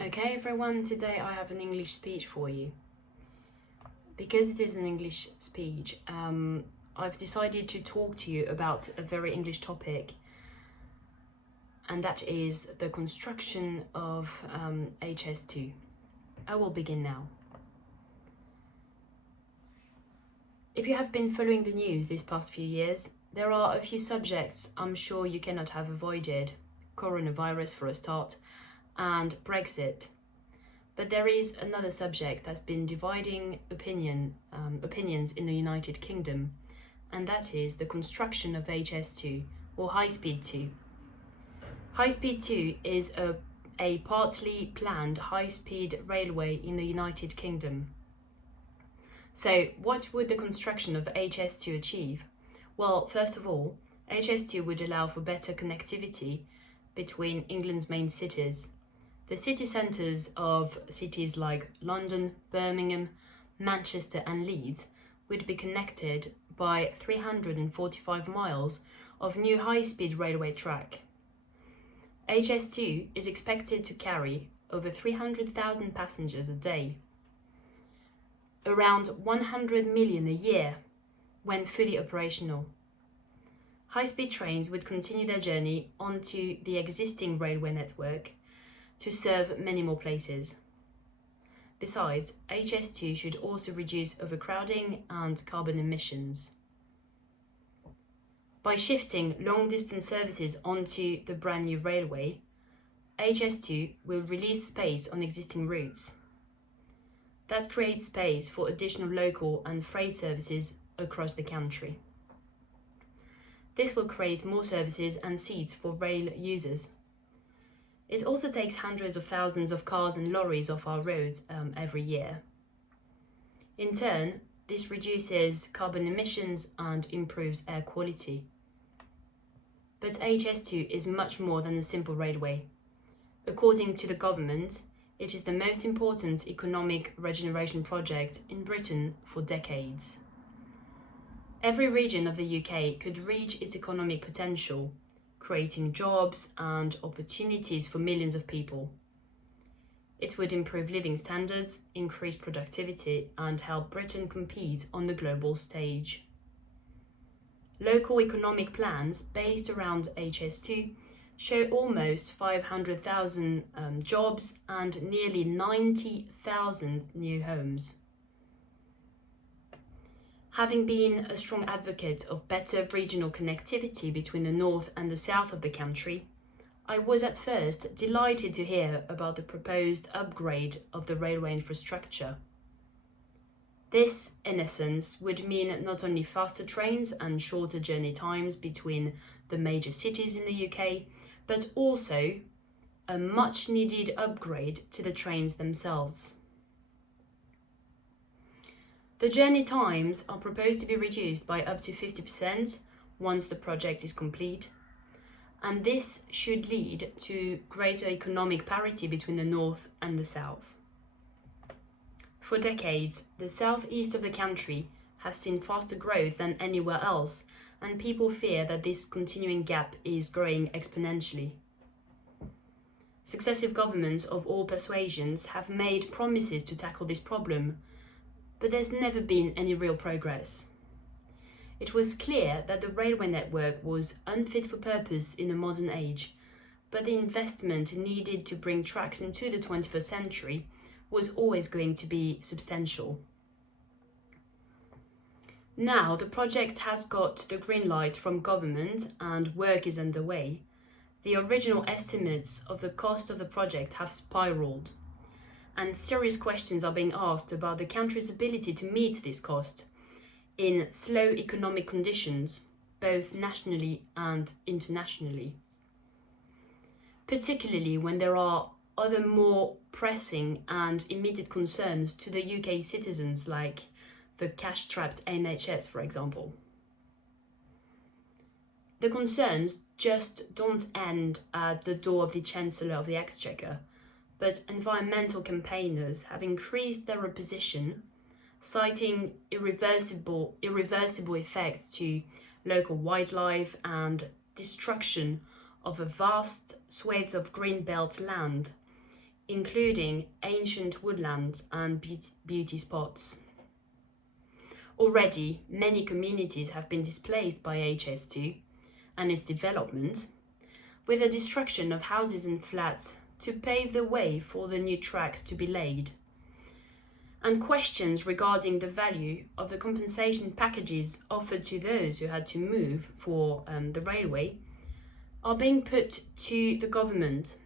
Okay everyone, today I have an English speech for you. Because it is an English speech, I've decided to talk to you about a very English topic, and that is the construction of HS2. I will begin now. If you have been following the news these past few years, there are a few subjects I'm sure you cannot have avoided. Coronavirus for a start, and Brexit. But there is another subject that's been dividing opinions in the United Kingdom, and that is the construction of HS2, or High Speed 2. High Speed 2 is a partly planned high-speed railway in the United Kingdom. So what would the construction of HS2 achieve? Well, first of all, HS2 would allow for better connectivity between England's main cities. The city centres of cities like London, Birmingham, Manchester and Leeds would be connected by 345 miles of new high-speed railway track. HS2 is expected to carry over 300,000 passengers a day, around 100 million a year when fully operational. High-speed trains would continue their journey onto the existing railway network to serve many more places. Besides, HS2 should also reduce overcrowding and carbon emissions. By shifting long-distance services onto the brand new railway, HS2 will release space on existing routes. That creates space for additional local and freight services across the country. This will create more services and seats for rail users. It also takes hundreds of thousands of cars and lorries off our roads every year. In turn, this reduces carbon emissions and improves air quality. But HS2 is much more than a simple railway. According to the government, it is the most important economic regeneration project in Britain for decades. Every region of the UK could reach its economic potential, creating jobs and opportunities for millions of people. It would improve living standards, increase productivity, and help Britain compete on the global stage. Local economic plans based around HS2 show almost 500,000 jobs and nearly 90,000 new homes. Having been a strong advocate of better regional connectivity between the north and the south of the country, I was at first delighted to hear about the proposed upgrade of the railway infrastructure. This, in essence, would mean not only faster trains and shorter journey times between the major cities in the UK, but also a much-needed upgrade to the trains themselves. The journey times are proposed to be reduced by up to 50% once the project is complete, and this should lead to greater economic parity between the north and the south. For decades, the southeast of the country has seen faster growth than anywhere else, and people fear that this continuing gap is growing exponentially. Successive governments of all persuasions have made promises to tackle this problem, but there's never been any real progress. It was clear that the railway network was unfit for purpose in a modern age, but the investment needed to bring tracks into the 21st century was always going to be substantial. Now the project has got the green light from government and work is underway. The original estimates of the cost of the project have spiraled, and serious questions are being asked about the country's ability to meet this cost in slow economic conditions, both nationally and internationally. Particularly when there are other more pressing and immediate concerns to the UK citizens, like the cash-strapped NHS, for example. The concerns just don't end at the door of the Chancellor of the Exchequer, but environmental campaigners have increased their opposition, citing irreversible effects to local wildlife and destruction of a vast swathes of greenbelt land including ancient woodlands and beauty spots. Already, many communities have been displaced by HS2 and its development, with the destruction of houses and flats to pave the way for the new tracks to be laid. And questions regarding the value of the compensation packages offered to those who had to move for the railway are being put to the government.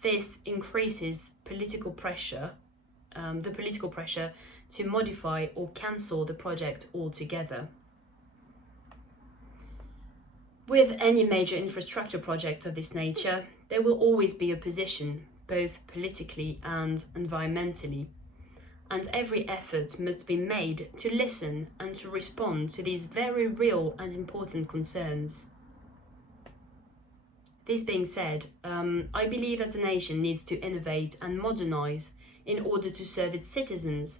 This increases political pressure, to modify or cancel the project altogether. With any major infrastructure project of this nature, there will always be opposition, both politically and environmentally, and every effort must be made to listen and to respond to these very real and important concerns. This being said, I believe that a nation needs to innovate and modernize in order to serve its citizens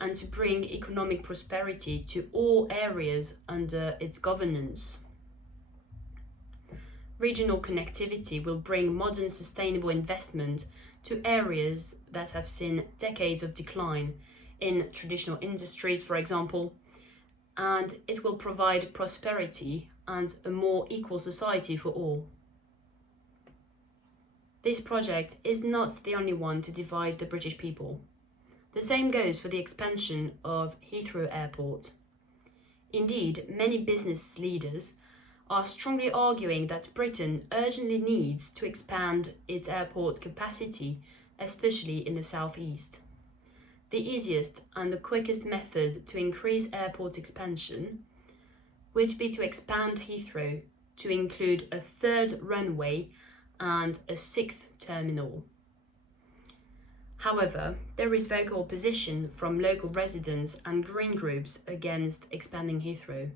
and to bring economic prosperity to all areas under its governance. Regional connectivity will bring modern sustainable investment to areas that have seen decades of decline in traditional industries, for example, and it will provide prosperity and a more equal society for all. This project is not the only one to divide the British people. The same goes for the expansion of Heathrow Airport. Indeed, many business leaders are strongly arguing that Britain urgently needs to expand its airport capacity, especially in the southeast. The easiest and the quickest method to increase airport expansion would be to expand Heathrow to include a third runway and a sixth terminal. However, there is vocal opposition from local residents and green groups against expanding Heathrow.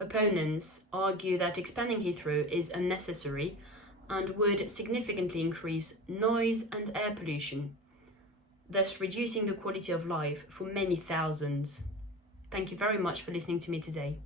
Opponents argue that expanding Heathrow is unnecessary and would significantly increase noise and air pollution, thus reducing the quality of life for many thousands. Thank you very much for listening to me today.